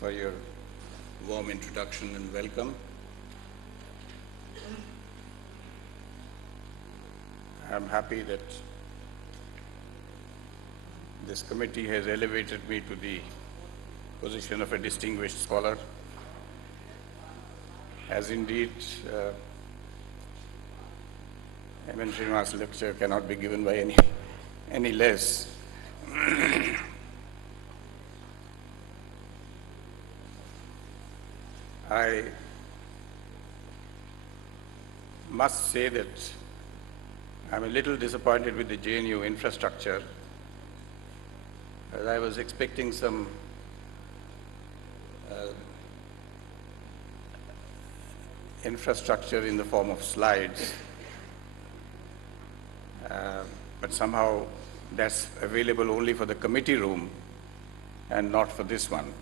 for your warm introduction and welcome. I'm happy that this committee has elevated me to the position of a distinguished scholar, as indeed M.N. Srinivasa's lecture cannot be given by any less. I must say that I'm a little disappointed with the JNU infrastructure, as I was expecting some infrastructure in the form of slides, but somehow that's available only for the committee room and not for this one.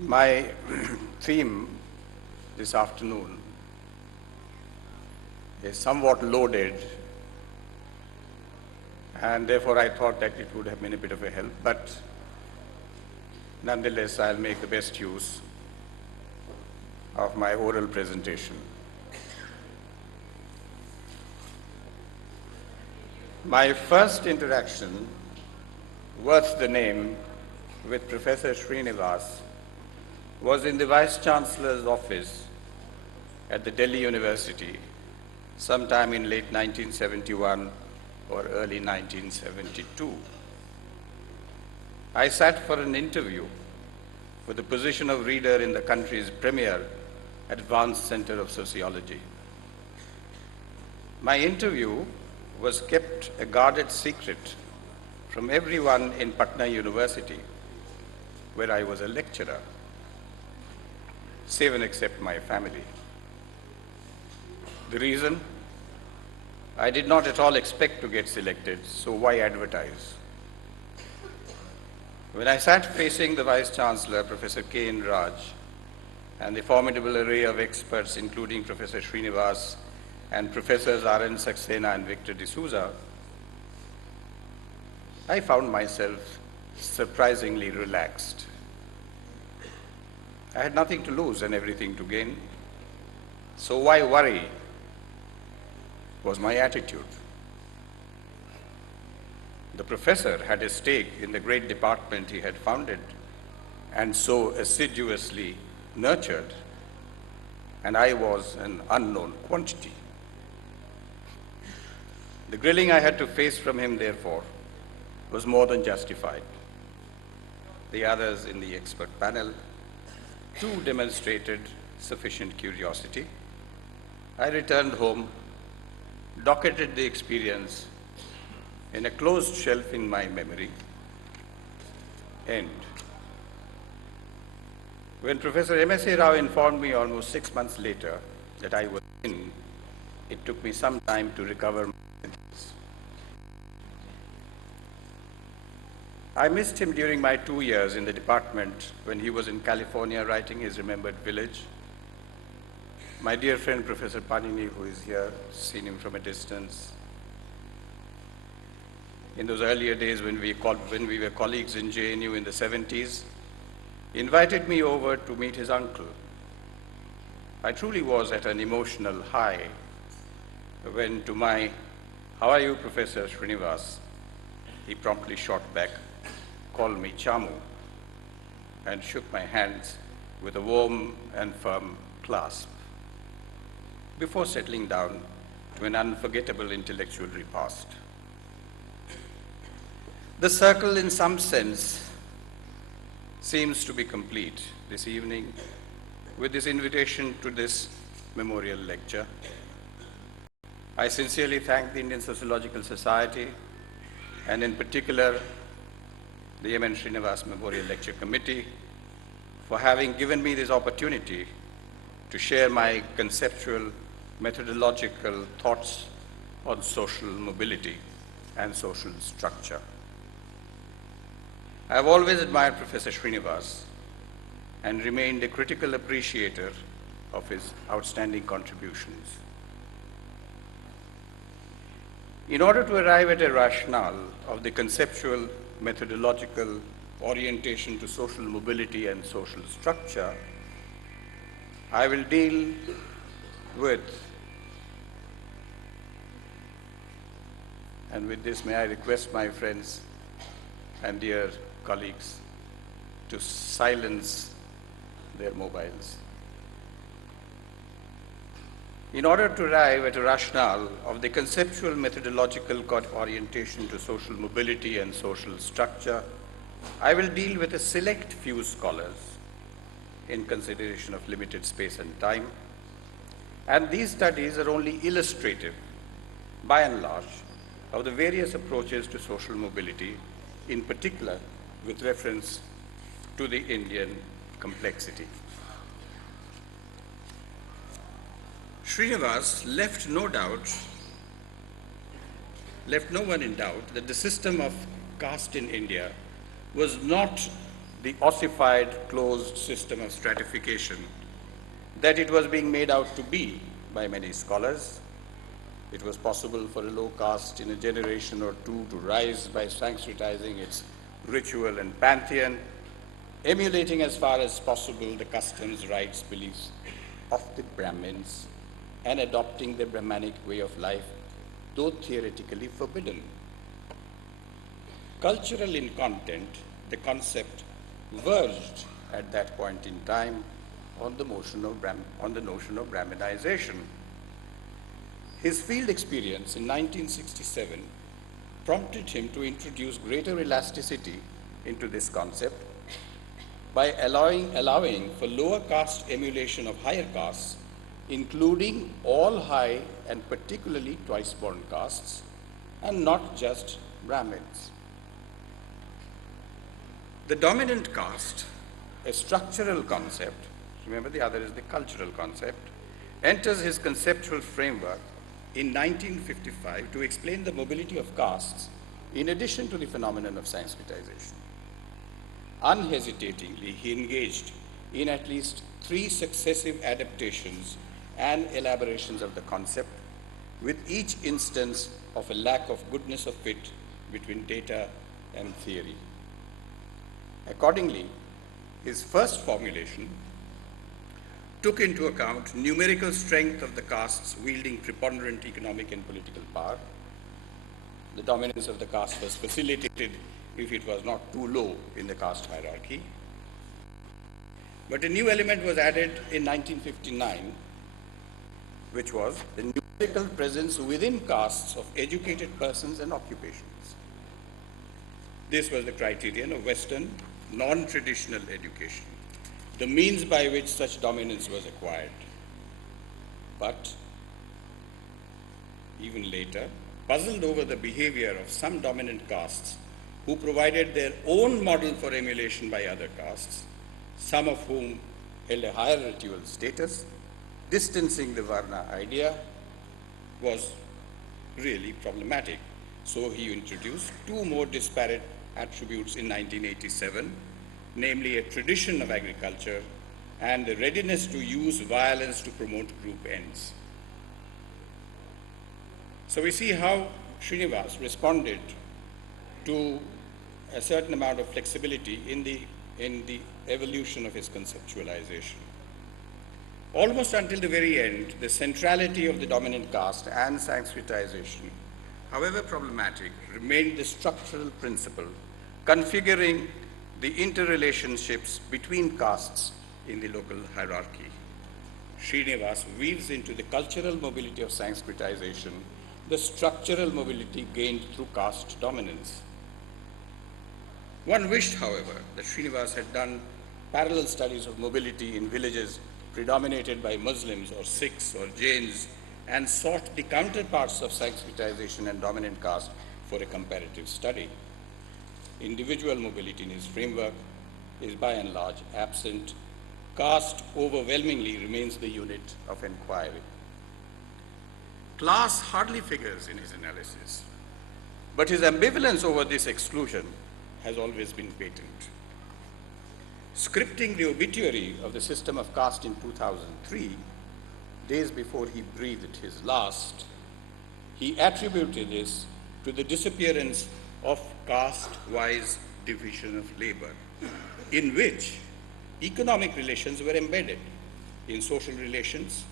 My theme this afternoon is somewhat loaded, and therefore I thought that it would have been a bit of a help, but nonetheless I'll make the best use of my oral presentation. My first interaction worth the name with Professor Srinivas was in the Vice-Chancellor's office at the Delhi University sometime in late 1971 or early 1972. I sat for an interview for the position of reader in the country's premier advanced center of sociology. My interview was kept a guarded secret from everyone in Patna University, where I was a lecturer, save and except my family. The reason? I did not at all expect to get selected, so why advertise? When I sat facing the Vice-Chancellor, Professor K.N. Raj, and the formidable array of experts, including Professor Srinivas and Professors R.N. Saxena and Victor D'Souza, I found myself surprisingly relaxed. I had nothing to lose and everything to gain, so why worry was my attitude. The professor had a stake in the great department he had founded and so assiduously nurtured, and I was an unknown quantity. The grilling I had to face from him, therefore, was more than justified. The others in the expert panel too demonstrated sufficient curiosity. I returned home, docketed the experience in a closed shelf in my memory, and when Professor M.S.A. Rao informed me almost 6 months later that I was in, it took me some time to recover my senses. I missed him during my 2 years in the department when he was in California writing his Remembered Village. My dear friend Professor Panini, who is here, seen him from a distance. In those earlier days when we were colleagues in JNU in the 70s, invited me over to meet his uncle. I truly was at an emotional high when to my, "How are you, Professor Srinivas?" he promptly shot back, "Call me Chamu," and shook my hands with a warm and firm clasp before settling down to an unforgettable intellectual repast. The circle, in some sense, seems to be complete this evening with this invitation to this memorial lecture. I sincerely thank the Indian Sociological Society, and in particular, the M.N. Srinivas Memorial Lecture Committee, for having given me this opportunity to share my conceptual, methodological thoughts on social mobility and social structure. I have always admired Professor Srinivas and remained a critical appreciator of his outstanding contributions. In order to arrive at a rationale of the conceptual, methodological orientation to social mobility and social structure, I will deal with, and with this may I request my friends and dear colleagues to silence their mobiles. In order to arrive at a rationale of the conceptual methodological orientation to social mobility and social structure, I will deal with a select few scholars in consideration of limited space and time. And these studies are only illustrative, by and large, of the various approaches to social mobility, in particular with reference to the Indian complexity. Srinivas left no one in doubt that the system of caste in India was not the ossified, closed system of stratification that it was being made out to be by many scholars. It was possible for a low caste in a generation or two to rise by sanskritizing its ritual and pantheon, emulating as far as possible the customs, rites, beliefs of the Brahmins, and adopting the Brahmanic way of life, though theoretically forbidden. Cultural in content, the concept verged at that point in time on the notion of Brahminization. His field experience in 1967 prompted him to introduce greater elasticity into this concept by allowing for lower caste emulation of higher castes, including all high and particularly twice-born castes, and not just Brahmins. The dominant caste, a structural concept, remember the other is the cultural concept, enters his conceptual framework in 1955 to explain the mobility of castes in addition to the phenomenon of sanskritization. Unhesitatingly, he engaged in at least 3 successive adaptations and elaborations of the concept, with each instance of a lack of goodness of fit between data and theory. Accordingly, his first formulation took into account numerical strength of the castes wielding preponderant economic and political power. The dominance of the caste was facilitated if it was not too low in the caste hierarchy. But a new element was added in 1959, which was the numerical presence within castes of educated persons and occupations. This was the criterion of Western non-traditional education, the means by which such dominance was acquired. But even later, puzzled over the behavior of some dominant castes who provided their own model for emulation by other castes, some of whom held a higher ritual status, distancing the Varna idea was really problematic. So he introduced 2 more disparate attributes in 1987, namely a tradition of agriculture and the readiness to use violence to promote group ends. So we see how Srinivas responded to a certain amount of flexibility in the evolution of his conceptualization. Almost until the very end, the centrality of the dominant caste and sanskritization, however problematic, remained the structural principle configuring the interrelationships between castes in the local hierarchy. Srinivas weaves into the cultural mobility of sanskritization the structural mobility gained through caste dominance. One wished, however, that Srinivas had done parallel studies of mobility in villages predominated by Muslims or Sikhs or Jains and sought the counterparts of sanskritization and dominant caste for a comparative study. Individual mobility in his framework is by and large absent. Caste overwhelmingly remains the unit of inquiry. Class hardly figures in his analysis, but his ambivalence over this exclusion has always been patent. Scripting the obituary of the system of caste in 2003, days before he breathed his last, He attributed this to the disappearance of caste-wise division of labor, in which economic relations were embedded in social relations,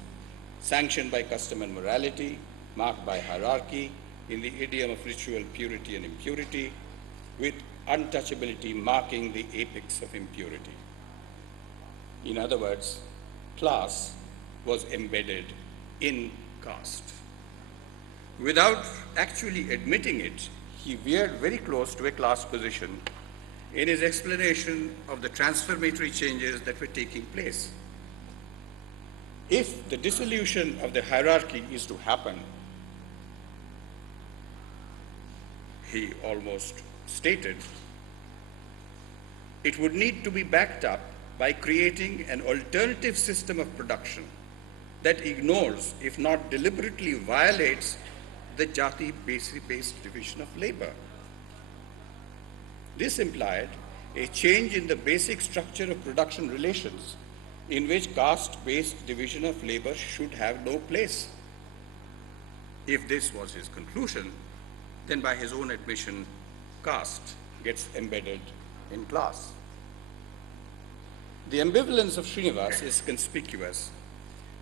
sanctioned by custom and morality, marked by hierarchy, in the idiom of ritual purity and impurity, with untouchability marking the apex of impurity. In other words, class was embedded in caste. Without actually admitting it, he veered very close to a class position in his explanation of the transformatory changes that were taking place. If the dissolution of the hierarchy is to happen, he almost stated, it would need to be backed up by creating an alternative system of production that ignores, if not deliberately violates, the jati-based division of labor. This implied a change in the basic structure of production relations in which caste-based division of labor should have no place. If this was his conclusion, then by his own admission, caste gets embedded in class. The ambivalence of Srinivas is conspicuous.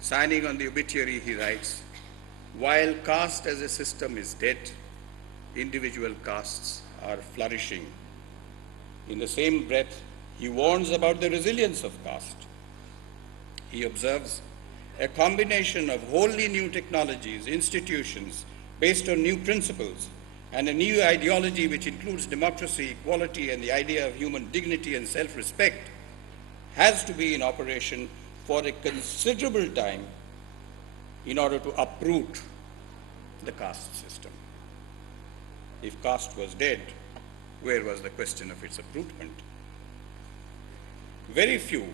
Signing on the obituary, he writes, while caste as a system is dead, individual castes are flourishing. In the same breath, he warns about the resilience of caste. He observes a combination of wholly new technologies, institutions based on new principles, and a new ideology which includes democracy, equality, and the idea of human dignity and self-respect has to be in operation for a considerable time in order to uproot the caste system. If caste was dead, where was the question of its uprootment? Very few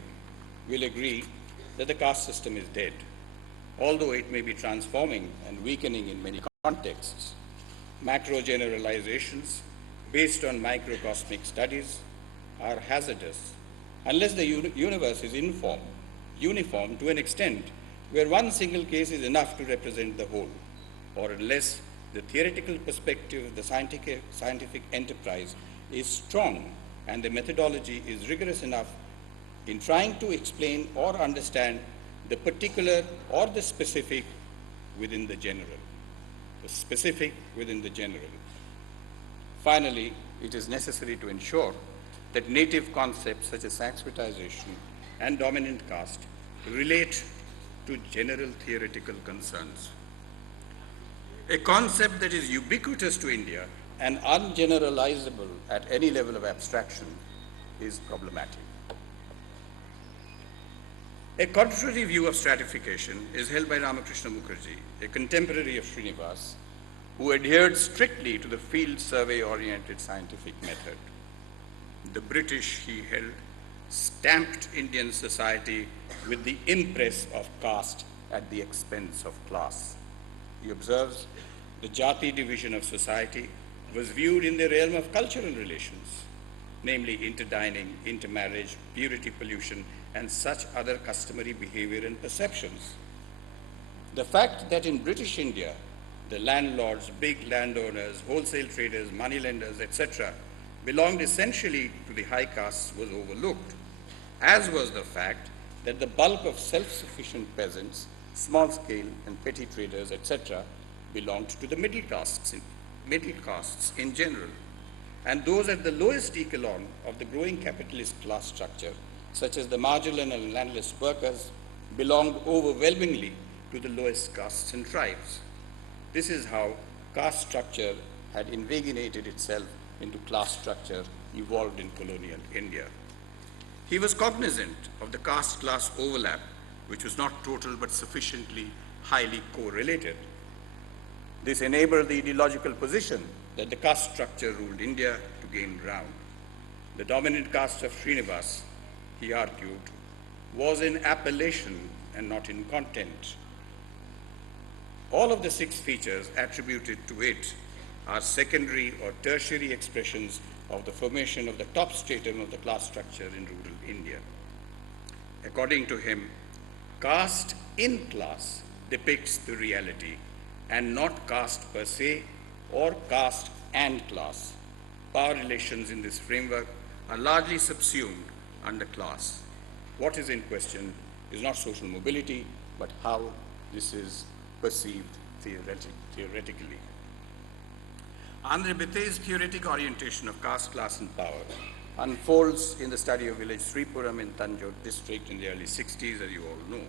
will agree that the caste system is dead, although it may be transforming and weakening in many contexts. Macro generalizations based on microcosmic studies are hazardous unless the universe is uniform to an extent where one single case is enough to represent the whole, or unless the theoretical perspective of the scientific enterprise is strong and the methodology is rigorous enough in trying to explain or understand the particular or the specific within the general. The specific within the general. Finally, it is necessary to ensure that native concepts such as Sanskritization and dominant caste relate to general theoretical concerns. A concept that is ubiquitous to India and ungeneralizable at any level of abstraction is problematic. A contrary view of stratification is held by Ramakrishna Mukherjee, a contemporary of Srinivas, who adhered strictly to the field survey-oriented scientific method. The British, he held, stamped Indian society with the impress of caste at the expense of class. He observes, the jati division of society was viewed in the realm of cultural relations, namely interdining, intermarriage, purity pollution, and such other customary behavior and perceptions. The fact that in British India, the landlords, big landowners, wholesale traders, moneylenders, etc., belonged essentially to the high castes was overlooked, as was the fact that the bulk of self-sufficient peasants, small-scale and petty traders, etc., belonged to the middle castes in general, and those at the lowest echelon of the growing capitalist class structure, such as the marginal and landless workers, belonged overwhelmingly to the lowest castes and tribes. This is how caste structure had invaginated itself into class structure evolved in colonial India. He was cognizant of the caste-class overlap, which was not total but sufficiently highly correlated. This enabled the ideological position that the caste structure ruled India to gain ground. The dominant caste of Srinivas, he argued, was in appellation and not in content. All of the 6 features attributed to it are secondary or tertiary expressions of the formation of the top stratum of the class structure in rural India. According to him, caste in class depicts the reality and not caste per se or caste and class. Power relations in this framework are largely subsumed under class. What is in question is not social mobility, but how this is perceived theoretically. Andre Bete's theoretic orientation of caste, class, and power unfolds in the study of village Sripuram in Tanjore district in the early 60s, as you all know.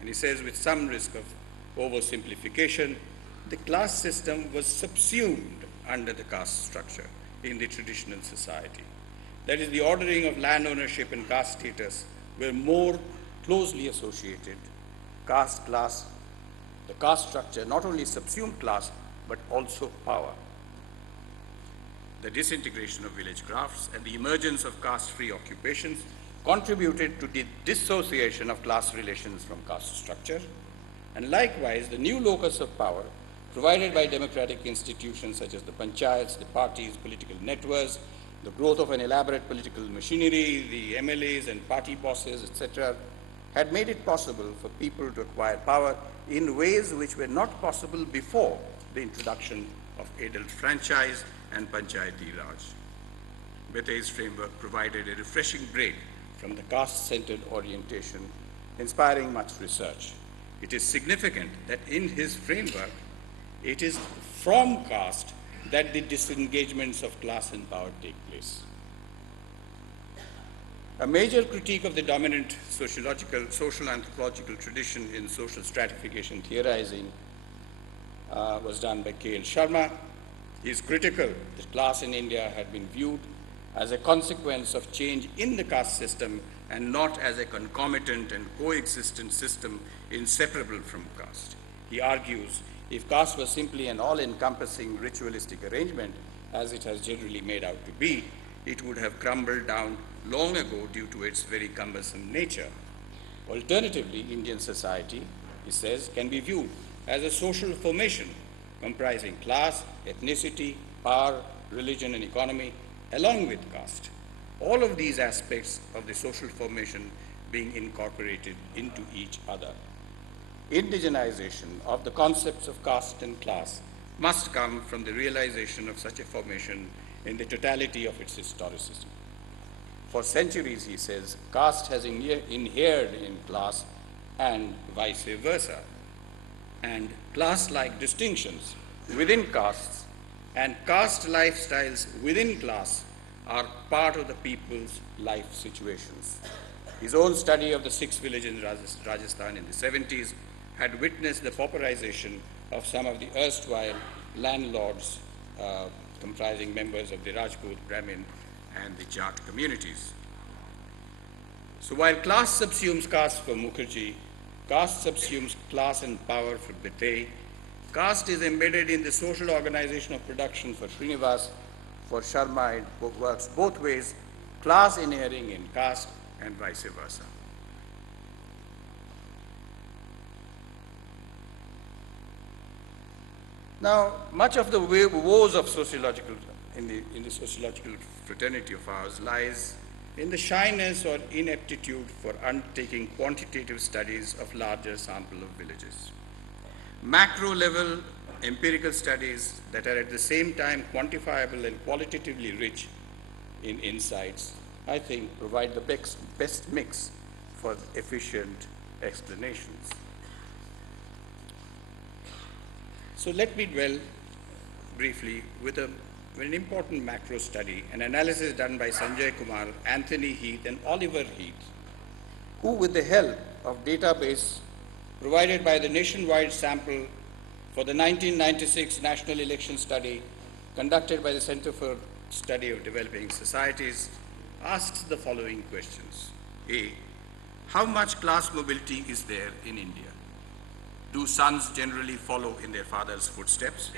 And he says, with some risk of oversimplification, the class system was subsumed under the caste structure in the traditional society. That is, the ordering of land ownership and caste status were more closely associated. Caste, class, the caste structure not only subsumed class, but also power. The disintegration of village crafts and the emergence of caste-free occupations contributed to the dissociation of class relations from caste structure. And likewise, the new locus of power provided by democratic institutions such as the panchayats, the parties, political networks, the growth of an elaborate political machinery, the MLAs and party bosses, etc., had made it possible for people to acquire power in ways which were not possible before the introduction of adult franchise and Panchayati Raj. Bete's framework provided a refreshing break from the caste-centered orientation, inspiring much research. It is significant that in his framework, it is from caste that the disengagements of class and power take place. A major critique of the dominant social anthropological tradition in social stratification theorizing was done by K.L. Sharma. He is critical that class in India had been viewed as a consequence of change in the caste system and not as a concomitant and coexistent system inseparable from caste. He argues, if caste was simply an all-encompassing ritualistic arrangement, as it has generally made out to be, it would have crumbled down long ago due to its very cumbersome nature. Alternatively, Indian society, he says, can be viewed as a social formation comprising class, ethnicity, power, religion, and economy, along with caste. All of these aspects of the social formation being incorporated into each other. Indigenization of the concepts of caste and class must come from the realization of such a formation in the totality of its historicism. For centuries, he says, caste has inhered in class and vice versa. And class-like distinctions within castes and caste lifestyles within class are part of the people's life situations. His own study of the 6 villages in Rajasthan in the 70s had witnessed the pauperization of some of the erstwhile landlords comprising members of the Rajput, Brahmin, and the Jat communities. So while class subsumes caste for Mukherjee, caste subsumes class and power for Bete, caste is embedded in the social organization of production for Srinivas. For Sharma, it works both ways, class inhering in caste and vice versa. Now, much of the woes of sociological, in the sociological fraternity of ours lies in the shyness or ineptitude for undertaking quantitative studies of larger sample of villages. Macro-level empirical studies that are at the same time quantifiable and qualitatively rich in insights, I think, provide the best mix for efficient explanations. So let me dwell briefly with an important macro study, an analysis done by Sanjay Kumar, Anthony Heath, and Oliver Heath, who, with the help of database provided by the nationwide sample for the 1996 National Election Study conducted by the Center for Study of Developing Societies, asks the following questions. A, how much class mobility is there in India? Do sons generally follow in their father's footsteps?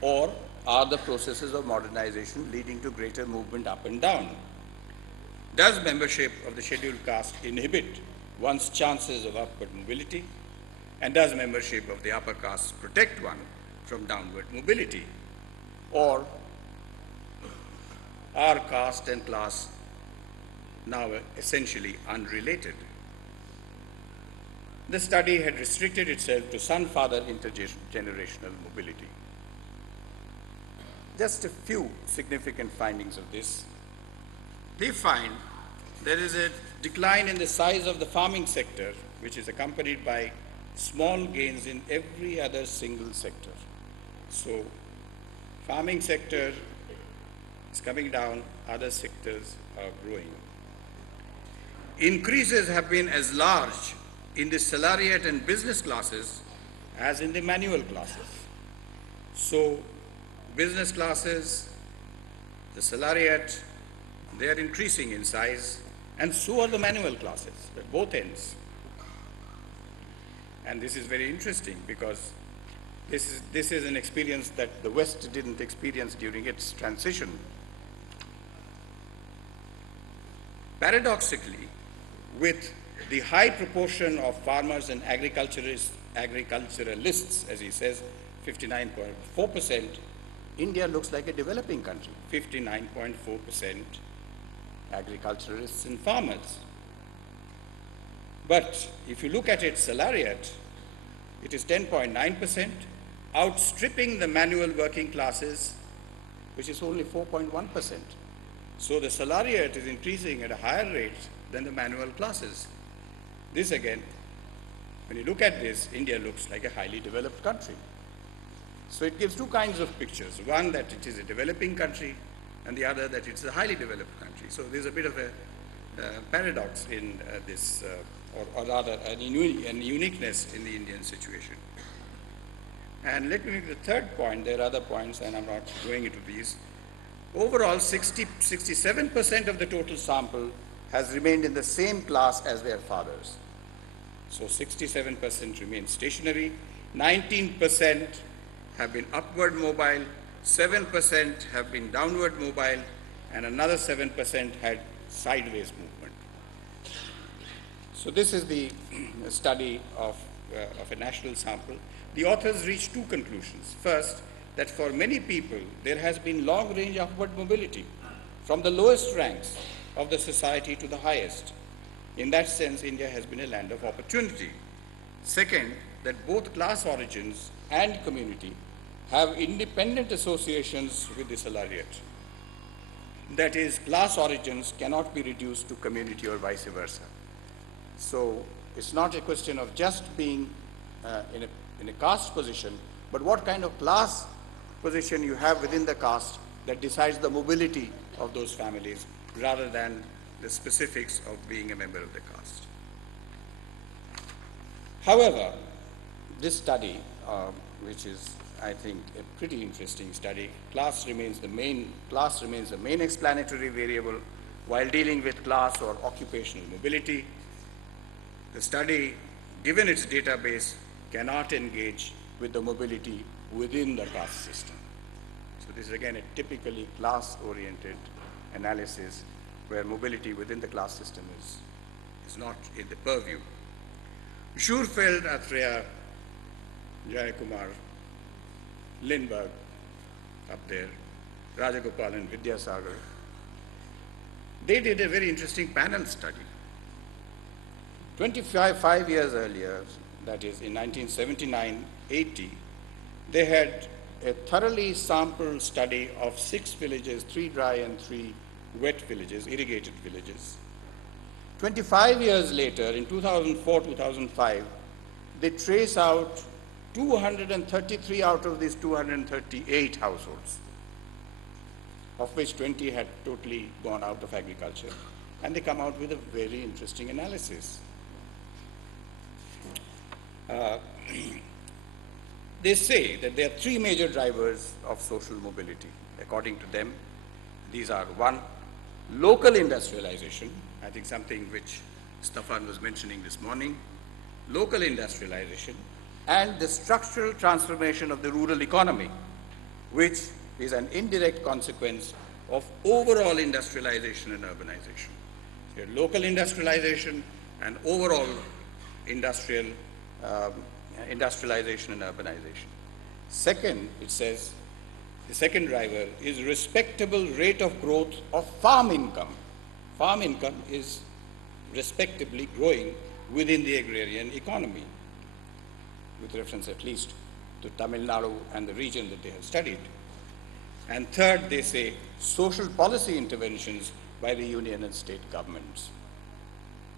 Or are the processes of modernization leading to greater movement up and down? Does membership of the scheduled caste inhibit one's chances of upward mobility? And does membership of the upper castes protect one from downward mobility? Or are caste and class now essentially unrelated? The study had restricted itself to son-father intergenerational mobility. Just a few significant findings of this. They find there is a decline in the size of the farming sector, which is accompanied by small gains in every other single sector. So, farming sector is coming down, other sectors are growing. Increases have been as large in the salariat and business classes as in the manual classes. So, business classes, the salariat, they are increasing in size, and so are the manual classes at both ends. And this is very interesting because this is an experience that the West didn't experience during its transition. Paradoxically, with the high proportion of farmers and agriculturalists, as he says, 59.4%, India looks like a developing country, 59.4% agriculturalists and farmers. But if you look at its salariat, it is 10.9%, outstripping the manual working classes, which is only 4.1%. So the salariat is increasing at a higher rate than the manual classes. This again, when you look at this, India looks like a highly developed country. So it gives two kinds of pictures. One, that it is a developing country, and the other, that it's a highly developed country. So there's a bit of a paradox in this, or rather an uniqueness in the Indian situation. And let me make the third point. There are other points, and I'm not going into these. Overall, 67% of the total sample has remained in the same class as their fathers. So 67% remain stationary, 19% have been upward mobile, 7% have been downward mobile, and another 7% had sideways movement. So this is the study of a national sample. The authors reached two conclusions. First, that for many people, there has been long-range upward mobility from the lowest ranks of the society to the highest. In that sense, India has been a land of opportunity. Second, that both class origins and community have independent associations with the salariat. That is, class origins cannot be reduced to community or vice versa. So it's not a question of just being in a caste position, but what kind of class position you have within the caste that decides the mobility of those families rather than the specifics of being a member of the caste. However, this study, which is, I think, a pretty interesting study, class remains the main explanatory variable while dealing with class or occupational mobility. The study, given its database, cannot engage with the mobility within the caste system. So this is again a typically class-oriented analysis where mobility within the class system is not in the purview. Schurfeld, Atreya, Jayakumar, Lindbergh up there, Rajagopalan, Vidyasagar, they did a very interesting panel study. 25 years earlier, that is in 1979-80, they had a thoroughly sampled study of 6 villages, 3 dry and 3 wet villages, irrigated villages. 25 years later, in 2004-2005, they trace out 233 out of these 238 households, of which 20 had totally gone out of agriculture. And they come out with a very interesting analysis. They say that there are 3 major drivers of social mobility. According to them, these are: 1, local industrialization, I think something which Stefan was mentioning this morning, local industrialization, and the structural transformation of the rural economy, which is an indirect consequence of overall industrialization and urbanization. So local industrialization and overall industrialization and urbanization. Second, it says, the second driver is respectable rate of growth of farm income. Farm income is respectably growing within the agrarian economy, with reference at least to Tamil Nadu and the region that they have studied. And third, they say social policy interventions by the union and state governments.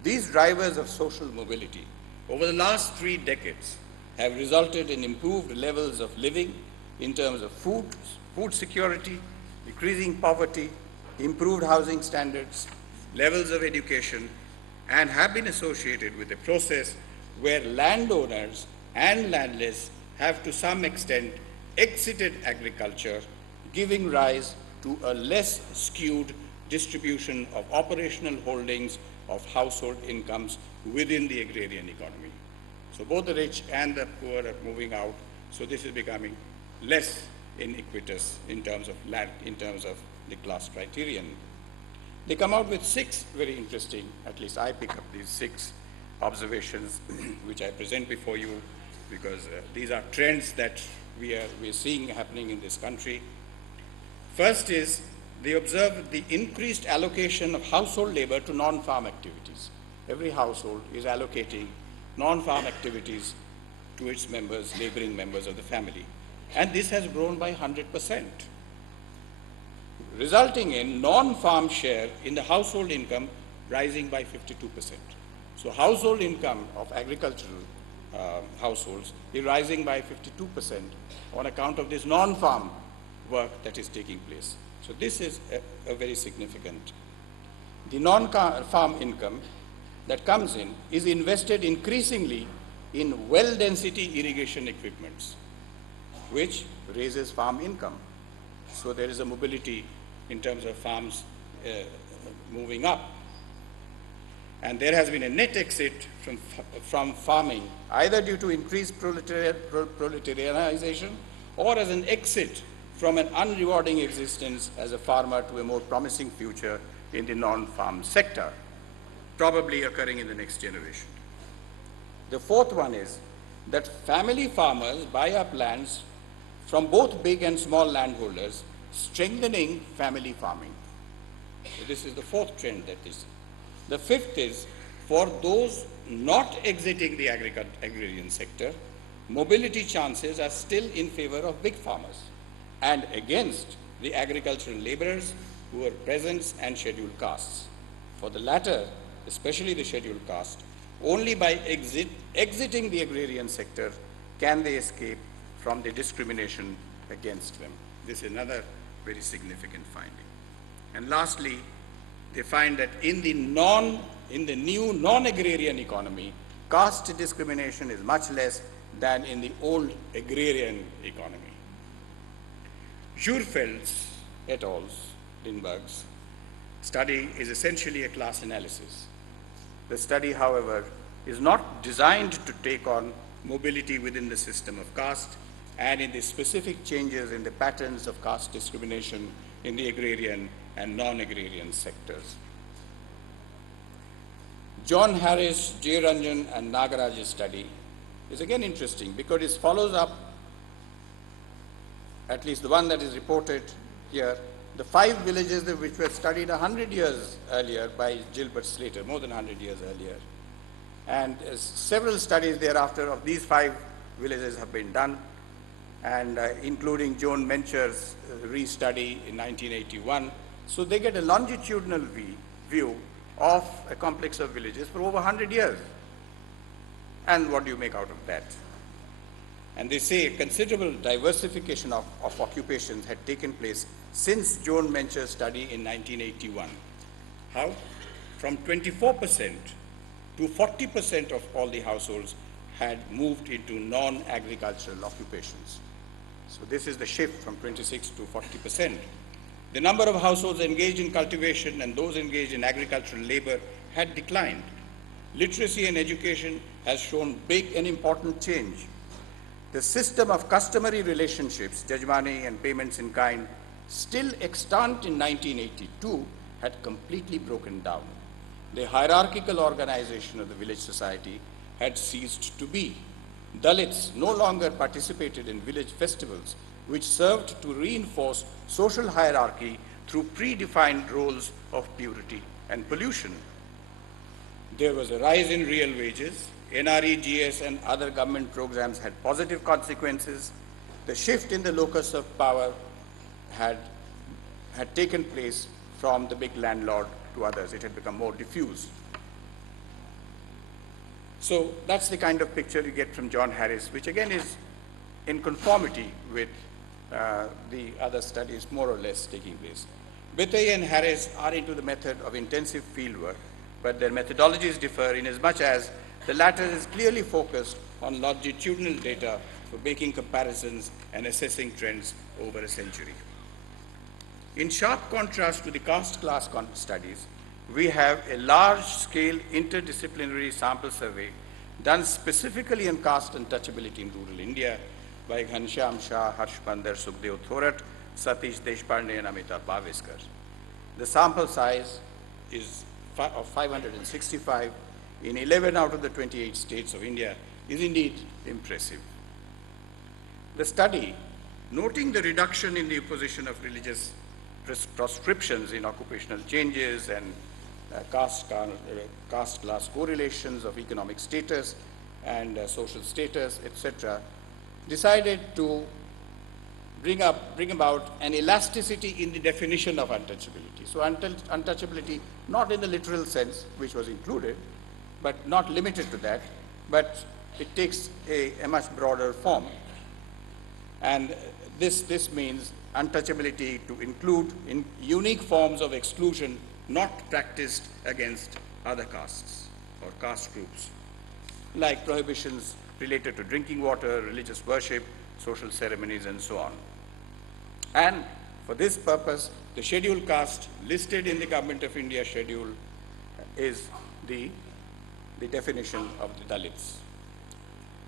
These drivers of social mobility over the last 3 decades have resulted in improved levels of living in terms of food security, decreasing poverty, improved housing standards, levels of education, and have been associated with a process where landowners and landless have to some extent exited agriculture, giving rise to a less skewed distribution of operational holdings of household incomes within the agrarian economy. So both the rich and the poor are moving out, so this is becoming less iniquitous in terms of land, in terms of the class criterion. They come out with 6 very interesting, at least I pick up these 6 observations which I present before you, because these are trends that we're seeing happening in this country. First is, they observe the increased allocation of household labor to non-farm activities. Every household is allocating non-farm activities to its members, laboring members of the family. And this has grown by 100%, resulting in non-farm share in the household income rising by 52%. So household income of agricultural households is rising by 52% on account of this non-farm work that is taking place. So this is a very significant. The non-farm income that comes in is invested increasingly in well-density irrigation equipments, which raises farm income. So there is a mobility in terms of farms moving up. And there has been a net exit from farming, either due to increased proletarianization or as an exit from an unrewarding existence as a farmer to a more promising future in the non-farm sector, probably occurring in the next generation. The fourth one is that family farmers buy up lands from both big and small landholders, strengthening family farming. So this is the fourth trend that is. The fifth is, for those not exiting the agrarian sector, mobility chances are still in favor of big farmers and against the agricultural laborers who are peasants and scheduled castes. For the latter, especially the scheduled caste, only by exiting the agrarian sector can they escape from the discrimination against them. This is another very significant finding. And lastly, they find that in the new non-agrarian economy, caste discrimination is much less than in the old agrarian economy. Jurfeld's et al.'s, Lindbergh's, study is essentially a class analysis. The study, however, is not designed to take on mobility within the system of caste and in the specific changes in the patterns of caste discrimination in the agrarian and non-agrarian sectors. John Harris, J. Ranjan, and Nagaraj's study is again interesting because it follows up, at least the one that is reported here, the 5 villages which were studied 100 years earlier by Gilbert Slater, more than 100 years earlier. And several studies thereafter of these 5 villages have been done, and including Joan Mencher's re-study in 1981. So they get a longitudinal view of a complex of villages for over 100 years. And what do you make out of that? And they say a considerable diversification of occupations had taken place since Joan Mencher's study in 1981. How? From 24% to 40% of all the households had moved into non-agricultural occupations. So this is the shift from 26 to 40%. The number of households engaged in cultivation and those engaged in agricultural labor had declined. Literacy and education has shown big and important change. The system of customary relationships, jajmani and payments in kind, still extant in 1982, had completely broken down. The hierarchical organization of the village society had ceased to be. Dalits no longer participated in village festivals, which served to reinforce social hierarchy through predefined roles of purity and pollution. There was a rise in real wages. NRE, GS, and other government programs had positive consequences. The shift in the locus of power had taken place from the big landlord to others. It had become more diffuse. So that's the kind of picture you get from John Harris, which again is in conformity with the other studies more or less taking place. Bethea and Harris are into the method of intensive fieldwork, but their methodologies differ inasmuch as the latter is clearly focused on longitudinal data for making comparisons and assessing trends over a century. In sharp contrast to the caste-class studies, we have a large-scale interdisciplinary sample survey done specifically on caste untouchability in rural India by Ghanshyam Shah, Harsh Pandar, Sukhdev Thorat, Satish Deshpande, and Amitabh Bhaviskar. The sample size is of 565 in 11 out of the 28 states of India is indeed impressive. The study, noting the reduction in the position of religious proscriptions in occupational changes and caste class correlations of economic status and social status, etc., decided to bring about an elasticity in the definition of untouchability. So untouchability, not in the literal sense, which was included, but not limited to that, but it takes a much broader form. And this means untouchability to include in unique forms of exclusion not practiced against other castes or caste groups, like prohibitions related to drinking water, religious worship, social ceremonies, and so on. And for this purpose, the scheduled caste listed in the Government of India schedule is the definition of the Dalits.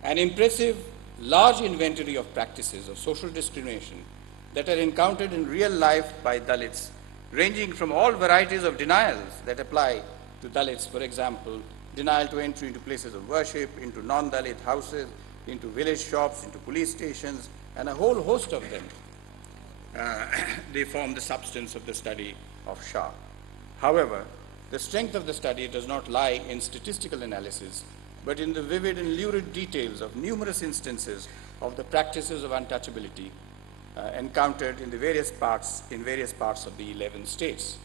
An impressive, large inventory of practices of social discrimination that are encountered in real life by Dalits, ranging from all varieties of denials that apply to Dalits, for example, denial to entry into places of worship, into non-Dalit houses, into village shops, into police stations, and a whole host of them. They form the substance of the study of Shah. However, the strength of the study does not lie in statistical analysis, but in the vivid and lurid details of numerous instances of the practices of untouchability encountered in various parts of the 11 states.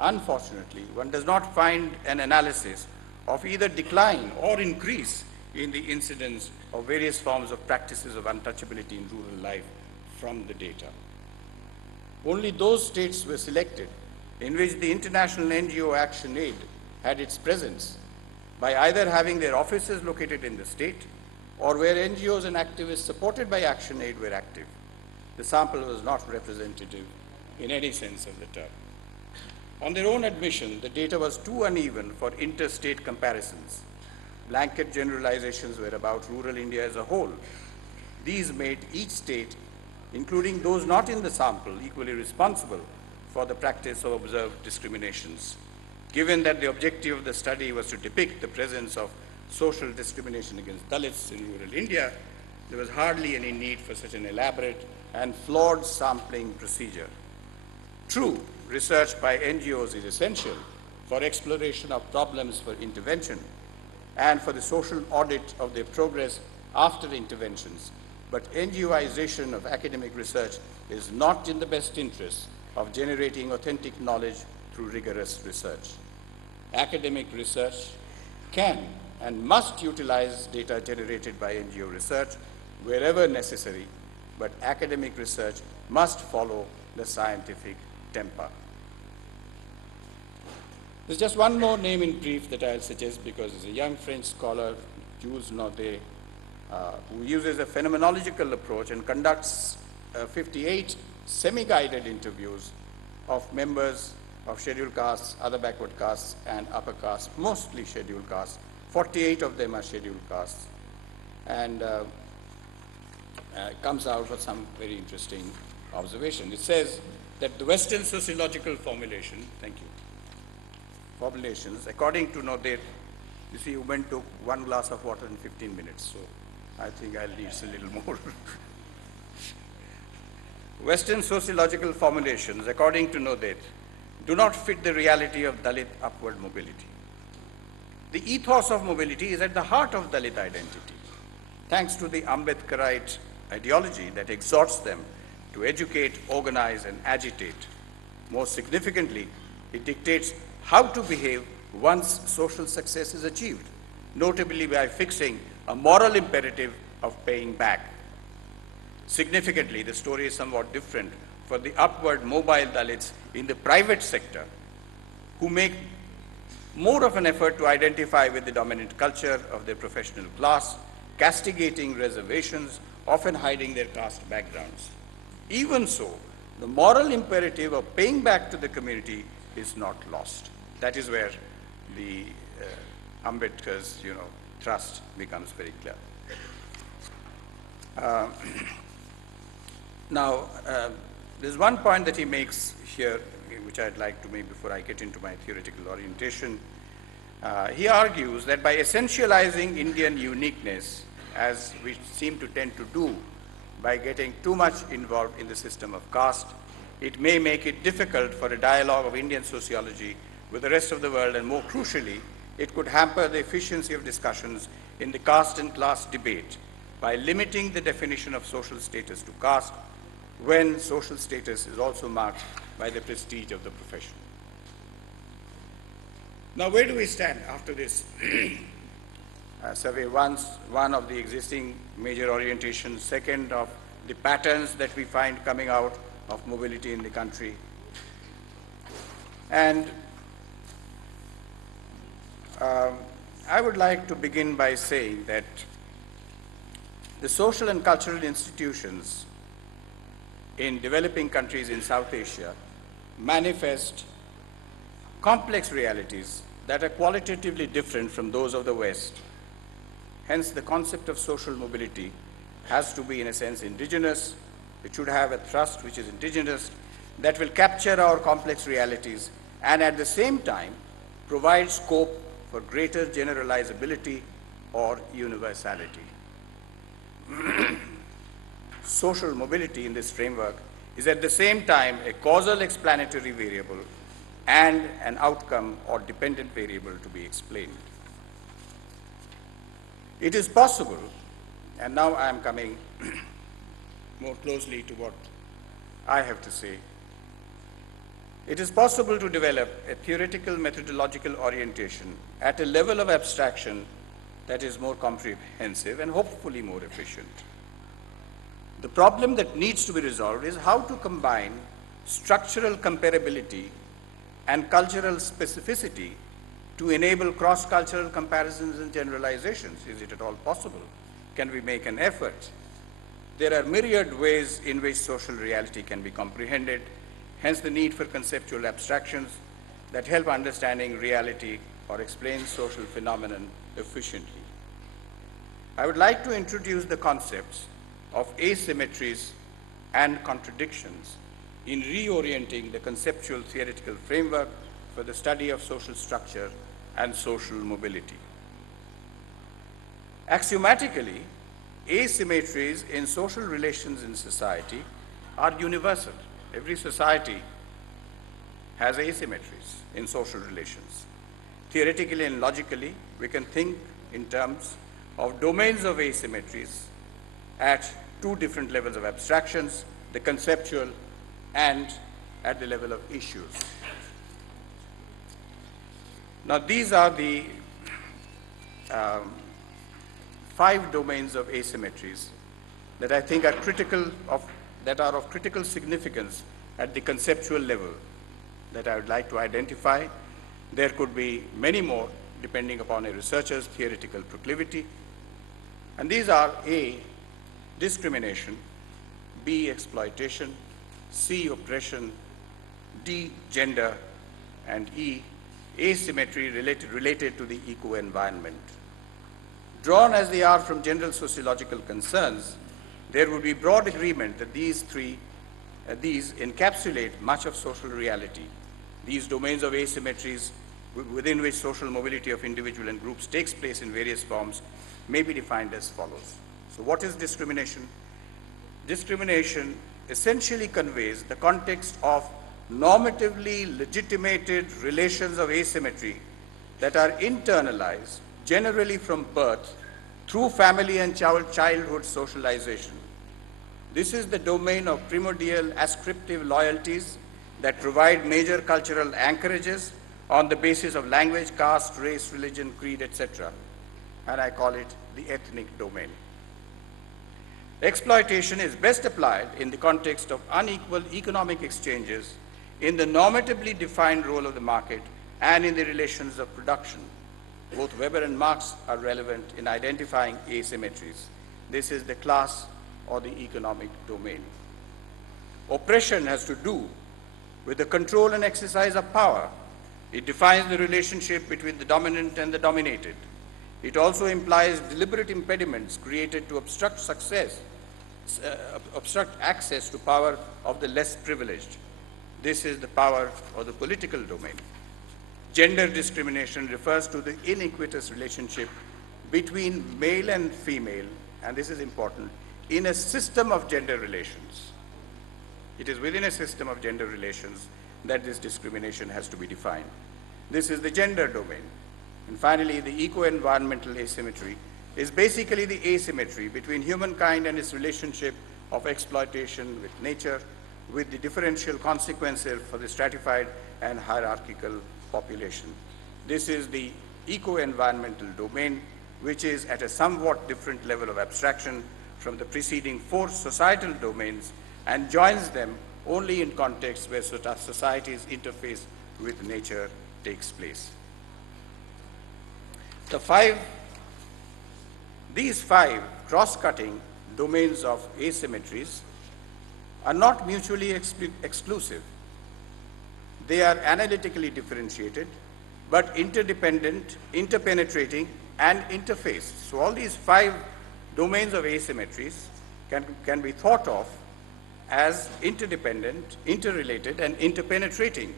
Unfortunately, one does not find an analysis of either decline or increase in the incidence of various forms of practices of untouchability in rural life from the data. Only those states were selected in which the international NGO Action Aid had its presence by either having their offices located in the state or where NGOs and activists supported by Action Aid were active. The sample was not representative in any sense of the term. On their own admission, the data was too uneven for interstate comparisons. Blanket generalizations were about rural India as a whole. These made each state, including those not in the sample, equally responsible for the practice of observed discriminations. Given that the objective of the study was to depict the presence of social discrimination against Dalits in rural India, there was hardly any need for such an elaborate and flawed sampling procedure. True, research by NGOs is essential for exploration of problems for intervention and for the social audit of their progress after interventions, but NGOization of academic research is not in the best interest of generating authentic knowledge through rigorous research. Academic research can and must utilize data generated by NGO research wherever necessary, but academic research must follow the scientific temper. There's just one more name in brief that I'll suggest because it's a young French scholar, Jules Naudet, who uses a phenomenological approach and conducts 58 semi-guided interviews of members of scheduled castes, other backward castes, and upper castes, mostly scheduled castes. 48 of them are scheduled castes. And comes out with some very interesting observation. It says that the Western sociological formulations, according to Naudet, you see, women took 1 glass of water in 15 minutes, so I think I'll need a little more. Western sociological formulations, according to Naudet, do not fit the reality of Dalit upward mobility. The ethos of mobility is at the heart of Dalit identity, thanks to the Ambedkarite ideology that exhorts them to educate, organize, and agitate. Most significantly, it dictates how to behave once social success is achieved, notably by fixing a moral imperative of paying back. Significantly, the story is somewhat different for the upward mobile Dalits in the private sector, who make more of an effort to identify with the dominant culture of their professional class, castigating reservations, often hiding their caste backgrounds. Even so, the moral imperative of paying back to the community is not lost. That is where the Ambedkar's, thrust becomes very clear. Now, there's one point that he makes here, which I'd like to make before I get into my theoretical orientation. He argues that by essentializing Indian uniqueness, as we seem to tend to do by getting too much involved in the system of caste, it may make it difficult for a dialogue of Indian sociology with the rest of the world, and more crucially, it could hamper the efficiency of discussions in the caste and class debate by limiting the definition of social status to caste, when social status is also marked by the prestige of the profession. Now, where do we stand after this survey? One of the existing major orientations, second of the patterns that we find coming out of mobility in the country. And I would like to begin by saying that the social and cultural institutions in developing countries in South Asia manifest complex realities that are qualitatively different from those of the West. Hence, the concept of social mobility has to be, in a sense, indigenous. It should have a thrust which is indigenous, that will capture our complex realities and at the same time provide scope for greater generalizability or universality. Social mobility in this framework is at the same time a causal explanatory variable and an outcome or dependent variable to be explained. It is possible, and now I am coming more closely to what I have to say, it is possible to develop a theoretical methodological orientation at a level of abstraction that is more comprehensive and hopefully more efficient. The problem that needs to be resolved is how to combine structural comparability and cultural specificity to enable cross-cultural comparisons and generalizations. Is it at all possible? Can we make an effort? There are myriad ways in which social reality can be comprehended, hence the need for conceptual abstractions that help understanding reality or explain social phenomenon efficiently. I would like to introduce the concepts of asymmetries and contradictions in reorienting the conceptual theoretical framework for the study of social structure and social mobility. Axiomatically, asymmetries in social relations in society are universal. Every society has asymmetries in social relations. Theoretically and logically, we can think in terms of domains of asymmetries at two different levels of abstractions, the conceptual and at the level of issues. Now, these are the 5 domains of asymmetries that I think are of critical significance at the conceptual level that I would like to identify. There could be many more depending upon a researcher's theoretical proclivity. And these are A, discrimination, B, exploitation, C, oppression, D, gender, and E, asymmetry related to the eco-environment. Drawn as they are from general sociological concerns, there would be broad agreement that these encapsulate much of social reality. These domains of asymmetries within which social mobility of individual and groups takes place in various forms may be defined as follows. So what is discrimination? Discrimination essentially conveys the context of normatively legitimated relations of asymmetry that are internalized, generally from birth, through family and childhood socialization. This is the domain of primordial ascriptive loyalties that provide major cultural anchorages on the basis of language, caste, race, religion, creed, etc. And I call it the ethnic domain. Exploitation is best applied in the context of unequal economic exchanges, in the normatively defined role of the market, and in the relations of production. Both Weber and Marx are relevant in identifying asymmetries. This is the class or the economic domain. Oppression has to do with the control and exercise of power. It defines the relationship between the dominant and the dominated. It also implies deliberate impediments created to obstruct access to power of the less privileged. This is the power or the political domain. Gender discrimination refers to the iniquitous relationship between male and female, and this is important, in a system of gender relations. It is within a system of gender relations that this discrimination has to be defined. This is the gender domain. And finally, the eco-environmental asymmetry is basically the asymmetry between humankind and its relationship of exploitation with nature, with the differential consequences for the stratified and hierarchical population. This is the eco-environmental domain, which is at a somewhat different level of abstraction from the preceding four societal domains and joins them only in contexts where society's interface with nature takes place. These five cross-cutting domains of asymmetries are not mutually exclusive. They are analytically differentiated, but interdependent, interpenetrating, and interfaced. So all these five domains of asymmetries can be thought of as interdependent, interrelated, and interpenetrating.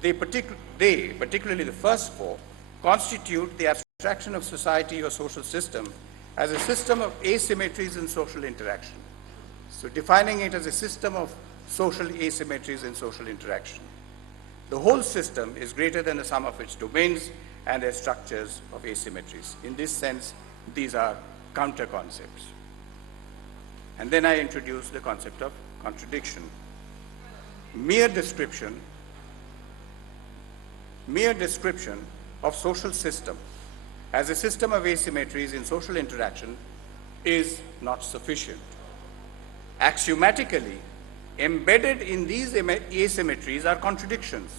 They, particularly the first four, constitute the abstraction of society or social system as a system of asymmetries in social interaction. So defining it as a system of social asymmetries in social interaction. The whole system is greater than the sum of its domains and their structures of asymmetries. In this sense, these are counter-concepts. And then I introduce the concept of contradiction. Mere description of social system as a system of asymmetries in social interaction is not sufficient. Axiomatically, embedded in these asymmetries are contradictions.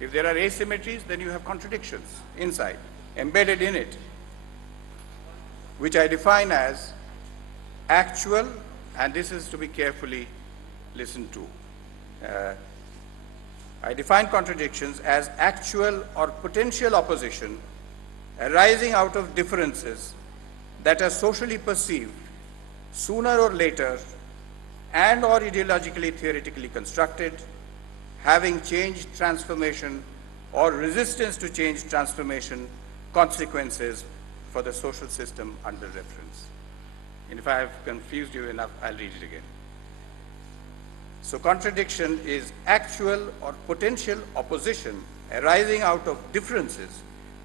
If there are asymmetries, then you have contradictions inside, embedded in it, which I define as actual, and this is to be carefully listened to. I define contradictions as actual or potential opposition arising out of differences that are socially perceived sooner or later and or ideologically theoretically constructed, having change, transformation, or resistance to change, transformation consequences for the social system under reference. And if I have confused you enough, I'll read it again. So contradiction is actual or potential opposition arising out of differences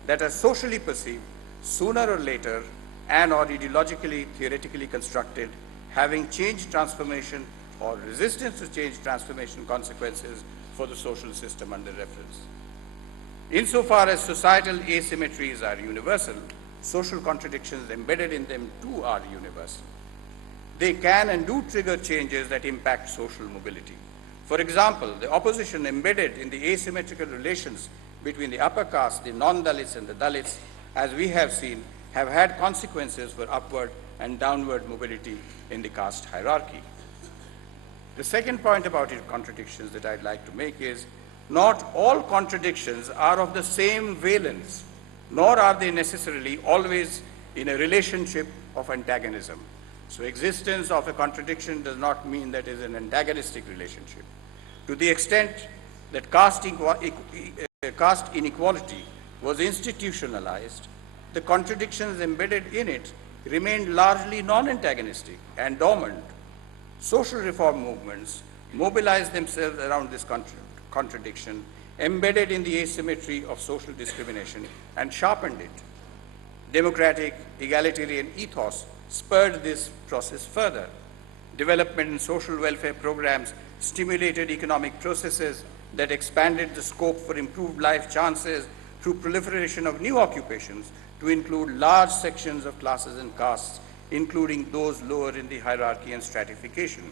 that are socially perceived sooner or later and or ideologically theoretically constructed, having change, transformation, or resistance to change, transformation consequences for the social system under reference. Insofar as societal asymmetries are universal, social contradictions embedded in them too are universal. They can and do trigger changes that impact social mobility. For example, the opposition embedded in the asymmetrical relations between the upper caste, the non-Dalits, and the Dalits, as we have seen, have had consequences for upward and downward mobility in the caste hierarchy. The second point about contradictions that I'd like to make is not all contradictions are of the same valence, nor are they necessarily always in a relationship of antagonism. So existence of a contradiction does not mean that it is an antagonistic relationship. To the extent that caste inequality was institutionalized, the contradictions embedded in it remained largely non-antagonistic and dormant. Social reform movements mobilized themselves around this contradiction embedded in the asymmetry of social discrimination and sharpened it. Democratic, egalitarian ethos spurred this process further. Development in social welfare programs stimulated economic processes that expanded the scope for improved life chances through proliferation of new occupations to include large sections of classes and castes, including those lower in the hierarchy and stratification.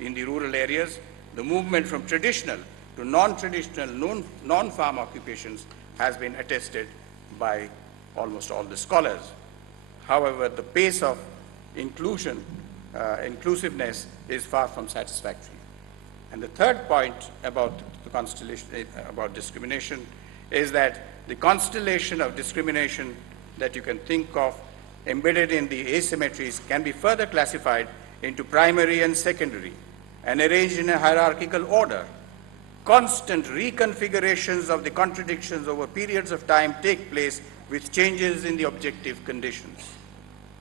In the rural areas, the movement from traditional to non-traditional, non-farm occupations has been attested by almost all the scholars. However, the pace of inclusiveness is far from satisfactory. And the third point about the constellation, about discrimination, is that the constellation of discrimination that you can think of embedded in the asymmetries can be further classified into primary and secondary and arranged in a hierarchical order. Constant reconfigurations of the contradictions over periods of time take place with changes in the objective conditions.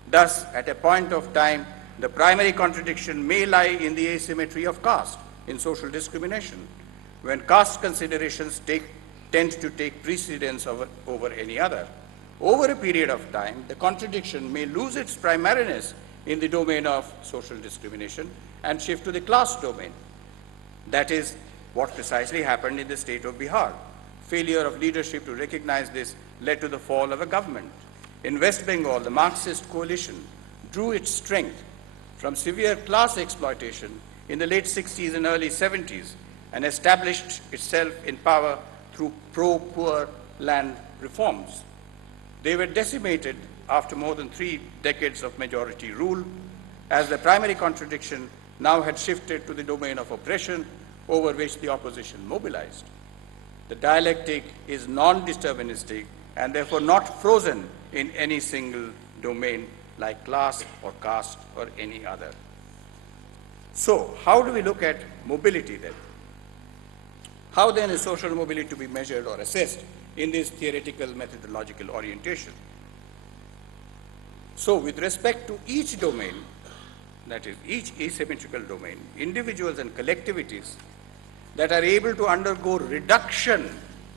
Thus, at a point of time, the primary contradiction may lie in the asymmetry of caste in social discrimination, when caste considerations tend to take precedence over any other. Over a period of time, the contradiction may lose its primariness in the domain of social discrimination and shift to the class domain. That is what precisely happened in the state of Bihar. Failure of leadership to recognize this led to the fall of a government. In West Bengal, the Marxist coalition drew its strength from severe class exploitation in the late 60s and early 70s and established itself in power through pro-poor land reforms. They were decimated after more than 3 decades of majority rule, as the primary contradiction now had shifted to the domain of oppression over which the opposition mobilized. The dialectic is non-deterministic and therefore not frozen in any single domain like class or caste or any other. So, how do we look at mobility then? How then is social mobility to be measured or assessed in this theoretical methodological orientation? So, with respect to each domain, that is, each asymmetrical domain, individuals and collectivities that are able to undergo reduction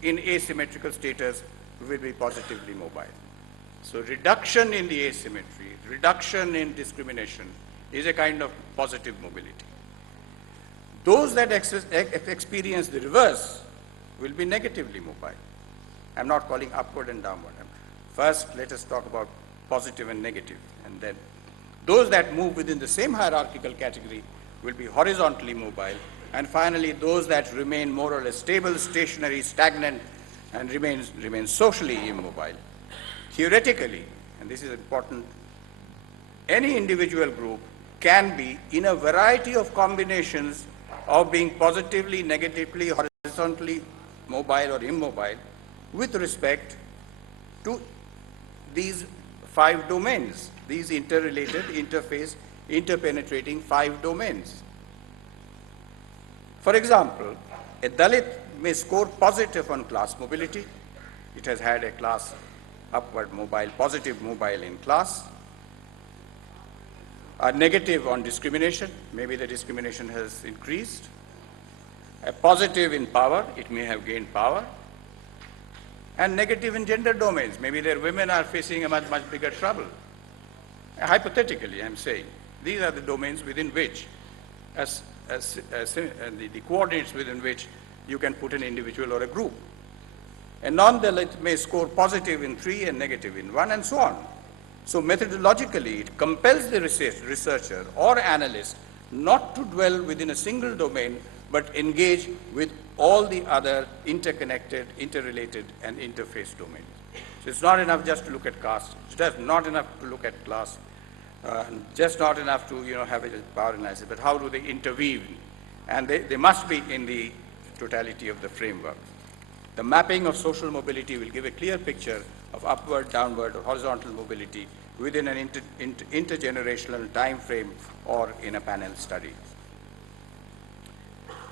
in asymmetrical status will be positively mobile. So, reduction in the asymmetry, reduction in discrimination is a kind of positive mobility. Those that experience the reverse will be negatively mobile. I'm not calling upward and downward. First, let us talk about positive and negative, and then those that move within the same hierarchical category will be horizontally mobile, and finally those that remain more or less stable, stationary, stagnant, and remain socially immobile. Theoretically, and this is important, any individual group can be in a variety of combinations of being positively, negatively, horizontally mobile or immobile with respect to these 5 domains, these interrelated, interface, interpenetrating 5 domains. For example, a Dalit may score positive on class mobility. It has had a class upward mobile, positive mobile in class. A negative on discrimination, maybe the discrimination has increased. A positive in power, it may have gained power. And negative in gender domains, maybe their women are facing a much bigger trouble. Hypothetically, I'm saying, these are the domains within which, the coordinates within which you can put an individual or a group. A non-Dalit may score positive in 3 and negative in 1, and so on. So methodologically, it compels the researcher or analyst not to dwell within a single domain, but engage with all the other interconnected, interrelated, and interface domains. So it's not enough just to look at caste, it's just not enough to look at class, just not enough to have a power analysis, but how do they interweave? And they must be in the totality of the framework. The mapping of social mobility will give a clear picture of upward, downward, or horizontal mobility within an intergenerational time frame or in a panel study.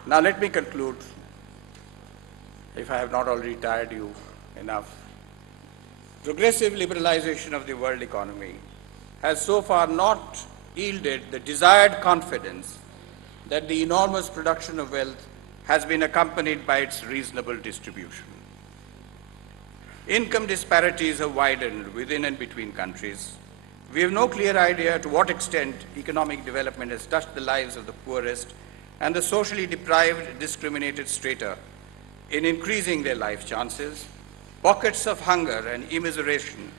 Now let me conclude, if I have not already tired you enough. Progressive liberalization of the world economy has so far not yielded the desired confidence that the enormous production of wealth has been accompanied by its reasonable distribution. Income disparities have widened within and between countries. We have no clear idea to what extent economic development has touched the lives of the poorest and the socially deprived, discriminated strata in increasing their life chances. Pockets of hunger and immiseration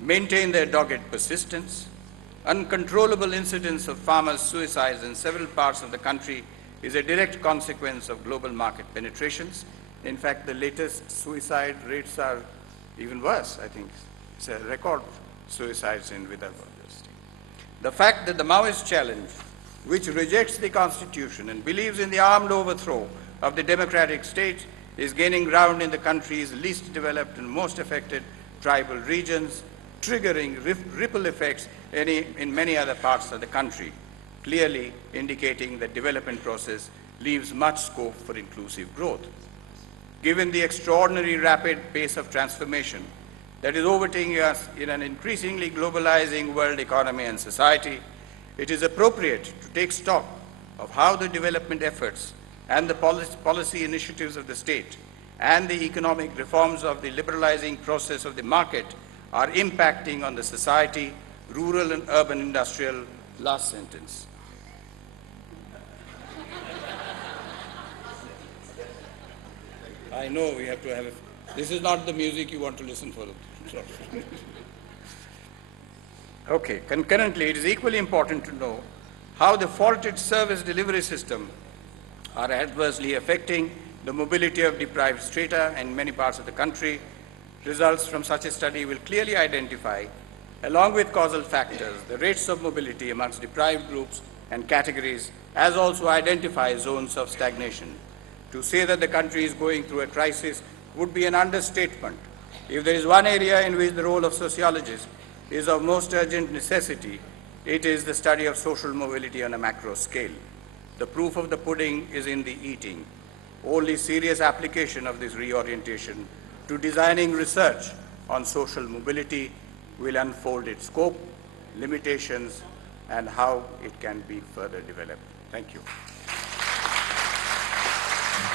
maintain their dogged persistence. Uncontrollable incidents of farmers' suicides in several parts of the country is a direct consequence of global market penetrations. In fact, the latest suicide rates are even worse. I think it's a record suicides in Vidarbha University. The fact that the Maoist challenge, which rejects the Constitution and believes in the armed overthrow of the democratic state, is gaining ground in the country's least developed and most affected tribal regions, triggering ripple effects in many other parts of the country, clearly indicating that development process leaves much scope for inclusive growth. Given the extraordinary rapid pace of transformation that is overtaking us in an increasingly globalizing world economy and society, it is appropriate to take stock of how the development efforts and the policy initiatives of the state and the economic reforms of the liberalizing process of the market are impacting on the society, rural and urban industrial. Last sentence. I know we have to have this is not the music you want to listen for. Okay, concurrently, it is equally important to know how the faulted service delivery system are adversely affecting the mobility of deprived strata in many parts of the country. Results from such a study will clearly identify, along with causal factors, the rates of mobility amongst deprived groups and categories, as also identify zones of stagnation. To say that the country is going through a crisis would be an understatement. If there is one area in which the role of sociologists is of most urgent necessity, it is the study of social mobility on a macro scale. The proof of the pudding is in the eating. Only serious application of this reorientation to designing research on social mobility will unfold its scope, limitations, and how it can be further developed. Thank you.